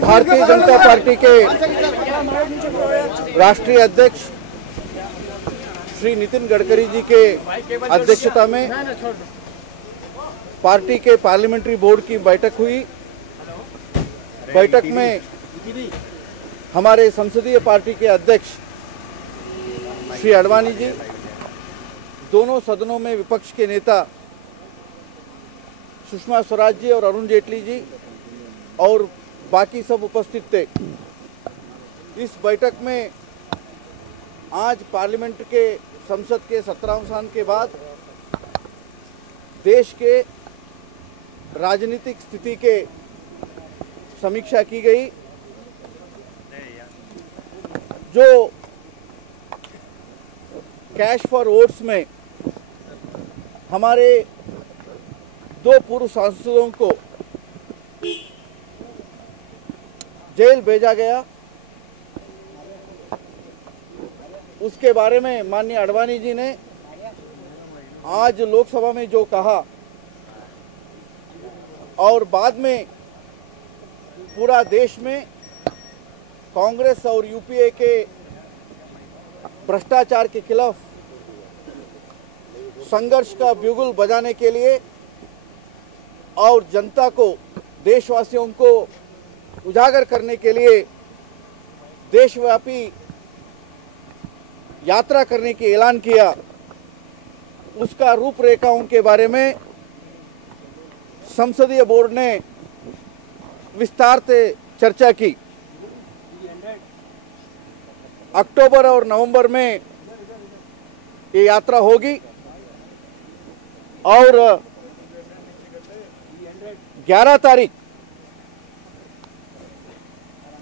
Bharatiya Janata party के राष्ट्रीय अध्यक्ष श्री नितिन गडकरी जी के अध्यक्षता में पार्टी के पार्लियामेंट्री बोर्ड की बैठक हुई। बैठक में हमारे संसदीय पार्टी के अध्यक्ष श्री आडवाणी जी, दोनों सदनों में विपक्ष के नेता सुषमा स्वराज जी और अरुण जेटली जी और बाकी सब उपस्थित थे। इस बैठक में आज पार्लियामेंट के संसद के 17वें साल के बाद देश के राजनीतिक स्थिति के समीक्षा की गई। जो कैश फॉर वोट्स में हमारे 2 पूर्व सांसदों को जेल भेजा गया, उसके बारे में माननीय आडवाणी जी ने आज लोकसभा में जो कहा और बाद में पूरा देश में कांग्रेस और यूपीए के भ्रष्टाचार के खिलाफ संघर्ष का ब्यूगल बजाने के लिए और जनता को, देशवासियों को उजागर करने के लिए देशव्यापी यात्रा करने की ऐलान किया। उसका रूपरेखाओं के बारे में संसदीय बोर्ड ने विस्तार से चर्चा की। अक्टूबर और नवंबर में ये यात्रा होगी और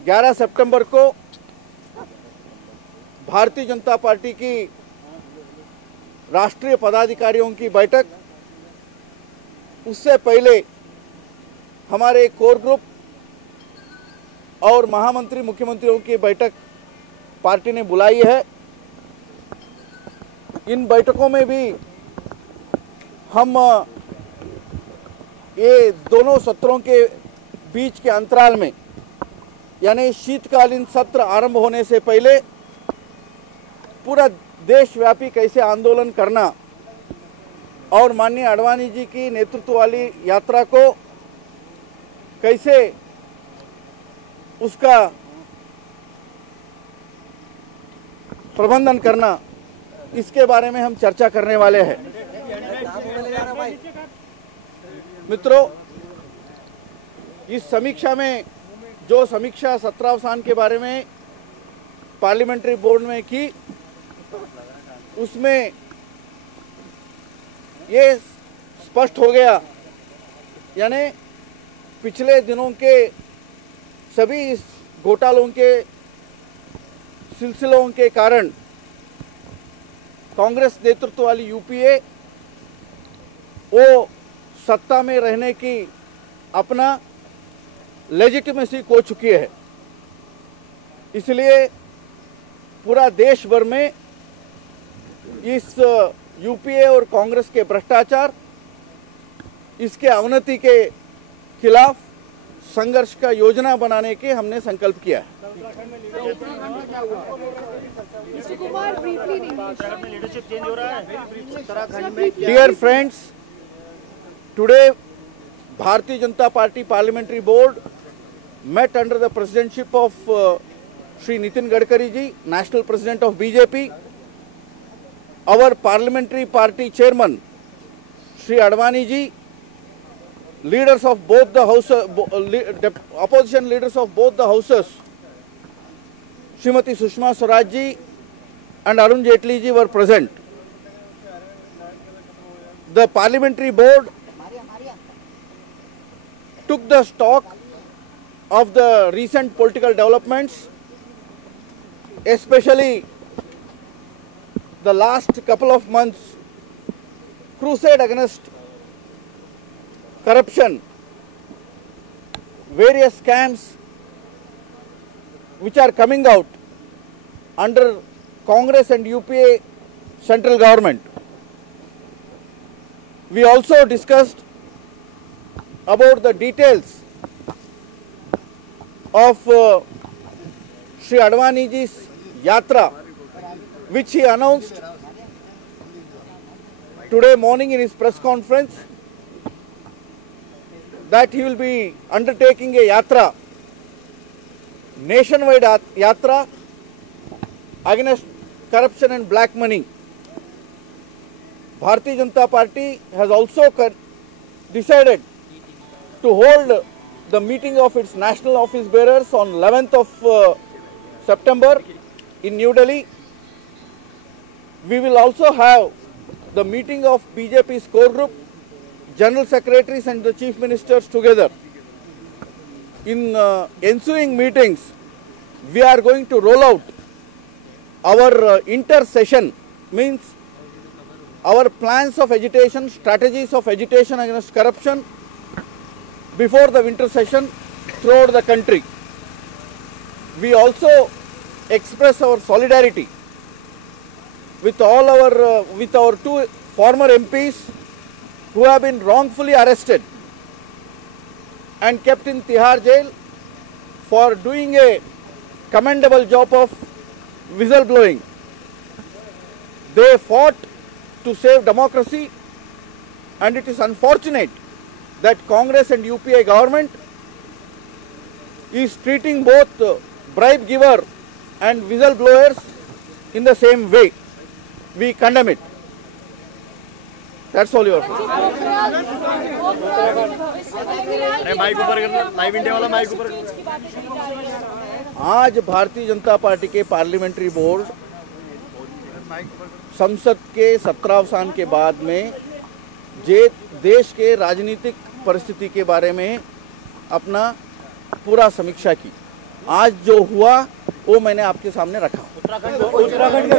11 सितंबर को भारतीय जनता पार्टी की राष्ट्रीय पदाधिकारियों की बैठक, उससे पहले हमारे कोर ग्रुप और महामंत्री मुख्यमंत्रियों की बैठक पार्टी ने बुलाई है। इन बैठकों में भी हम ये दोनों सत्रों के बीच के अंतराल में, यानी शीतकालीन सत्र आरंभ होने से पहले पूरा देशव्यापी कैसे आंदोलन करना और माननीय आडवाणी जी की नेतृत्व वाली यात्रा को कैसे उसका प्रबंधन करना, इसके बारे में हम चर्चा करने वाले हैं। मित्रों, इस समीक्षा में जो समीक्षा 17वें साल के बारे में पार्लियामेंट्री बोर्ड में की, उसमें ये स्पष्ट हो गया, यानी पिछले दिनों के सभी इस घोटालों के सिलसिलों के कारण कांग्रेस नेतृत्व वाली यूपीए वो सत्ता में रहने की अपना लेजिटिमेसी खो चुकी है। इसलिए पूरा देश भर में इस यूपीए और कांग्रेस के भ्रष्टाचार, इसके अवनति के खिलाफ संघर्ष का योजना बनाने के हमने संकल्प किया है। Dear friends, today Bharatiya Janata Party Parliamentary Board met under the presidency of Shri Nitin Gadkari ji, National President of BJP, our Parliamentary Party Chairman Shri Advani ji, leaders of both the houses, opposition leaders of both the houses, Srimati Sushma Swaraj ji and Arun Jetli ji were present. The Parliamentary Board took the stock of the recent political developments, especially the last couple of months crusade against corruption, various scams which are coming out under Congress and UPA central government. We also discussed about the details of Shri Advani ji's yatra, which he announced today morning in his press conference, that he will be undertaking a yatra, nationwide yatra against corruption and black money. Bharatiya Janata Party has also decided to hold the meeting of its national office bearers on 11th of September in New Delhi. We will also have the meeting of BJP's core group, general secretaries and the chief ministers together. In ensuing meetings, we are going to roll out our inter-session, means our plans of agitation, strategies of agitation against corruption before the winter session throughout the country. We also express our solidarity with all our two former MPs who have been wrongfully arrested and kept in Tihar jail for doing a commendable job of whistleblowing. They fought to save democracy, and it is unfortunate that Congress and UPA government is treating both bribe giver and whistleblowers in the same way. We condemn it. That's all your fault. आज Bharatiya Janata party के parliamentary board संसद के सत्रावसान के बाद में देश के राजनीतिक परिस्थिति के बारे में अपना पूरा समीक्षा की। आज जो हुआ वो मैंने आपके सामने रखा। उत्तराखंड